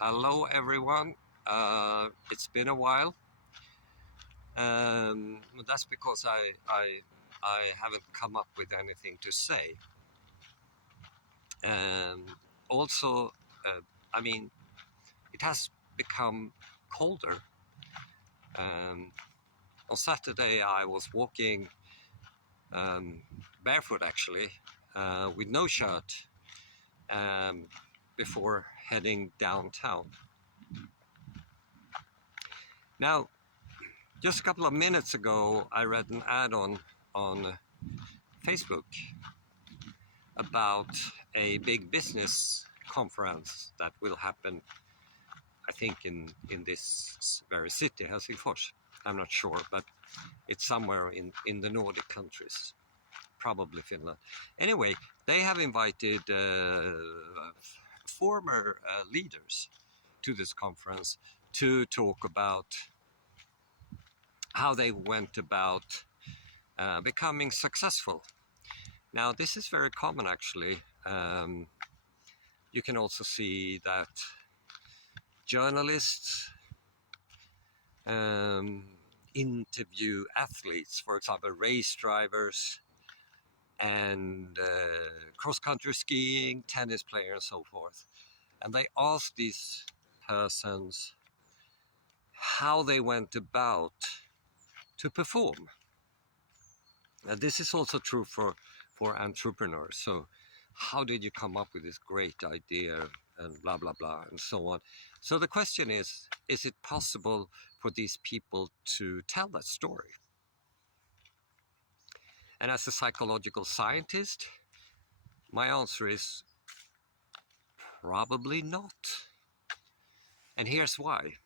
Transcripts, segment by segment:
Hello, everyone. It's been a while. That's because I haven't come up with anything to say. Also, I mean, it has become colder. On Saturday, I was walking barefoot, actually, with no shirt, before heading downtown. Now, just a couple of minutes ago, I read an ad on Facebook about a big business conference that will happen, I think, in this very city, Helsingfors. I'm not sure, but it's somewhere in the Nordic countries, probably Finland. Anyway, they have invited former leaders to this conference to talk about how they went about becoming successful. Now, this is very common, actually. You can also see that journalists interview athletes, for example, race drivers and cross-country skiing, tennis players, and so forth. And they ask these persons how they went about to perform. This is also true for entrepreneurs. So how did you come up with this great idea and blah, blah, blah, and so on? So the question is it possible for these people to tell that story? And as a psychological scientist, my answer is probably not. And here's why.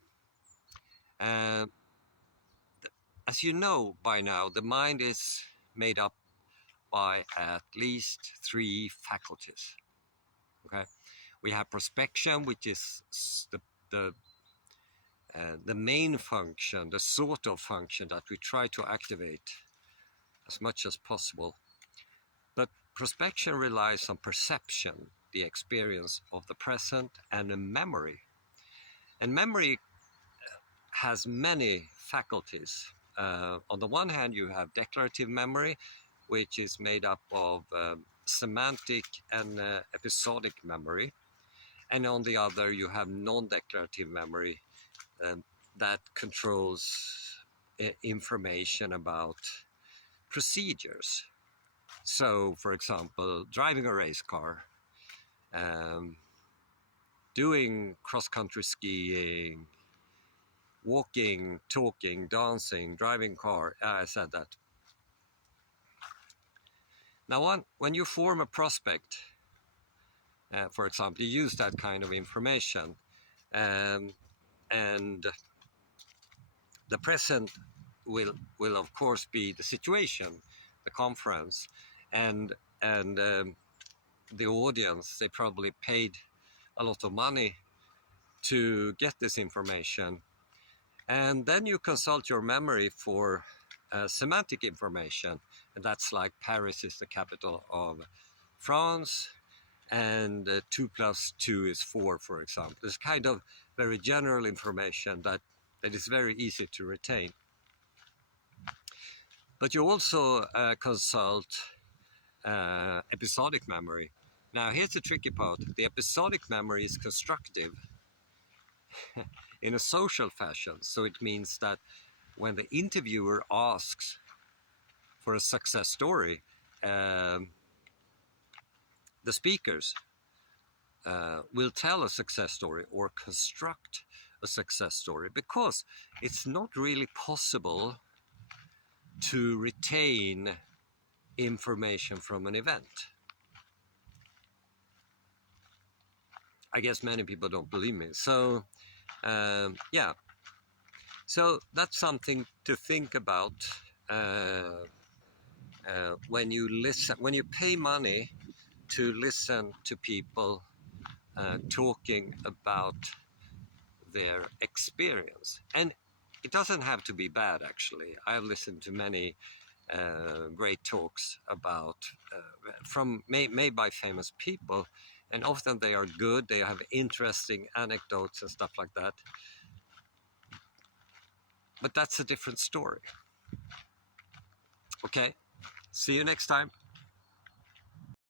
As you know by now, the mind is made up by at least 3 faculties. Okay, we have prospection, which is the main function, the sort of function that we try to activate as much as possible. But prospection relies on perception, the experience of the present, and a memory. And memory has many faculties. On the one hand, you have declarative memory, which is made up of semantic and episodic memory. And on the other, you have non-declarative memory that controls information about procedures. So, for example, driving a race car, doing cross-country skiing, walking, talking, dancing, driving car. I said that. Now, when you form a prospect, for example, you use that kind of information, and the present will of course be the situation, the conference, and the audience. They probably paid a lot of money to get this information, and then you consult your memory for semantic information, and that's like Paris is the capital of France, and 2 + 2 is 4, for example. It's kind of very general information that is very easy to retain. But you also consult episodic memory. Now, here's the tricky part. The episodic memory is constructive in a social fashion. So it means that when the interviewer asks for a success story, the speakers will tell a success story or construct a success story, because it's not really possible to retain information from an event. I guess many people don't believe me. So, yeah. So that's something to think about when you listen, when you pay money to listen to people talking about their experience. And it doesn't have to be bad, actually. I've listened to many great talks about made by famous people, And often they are good, they have interesting anecdotes and stuff like that. But that's a different story. Okay, see you next time.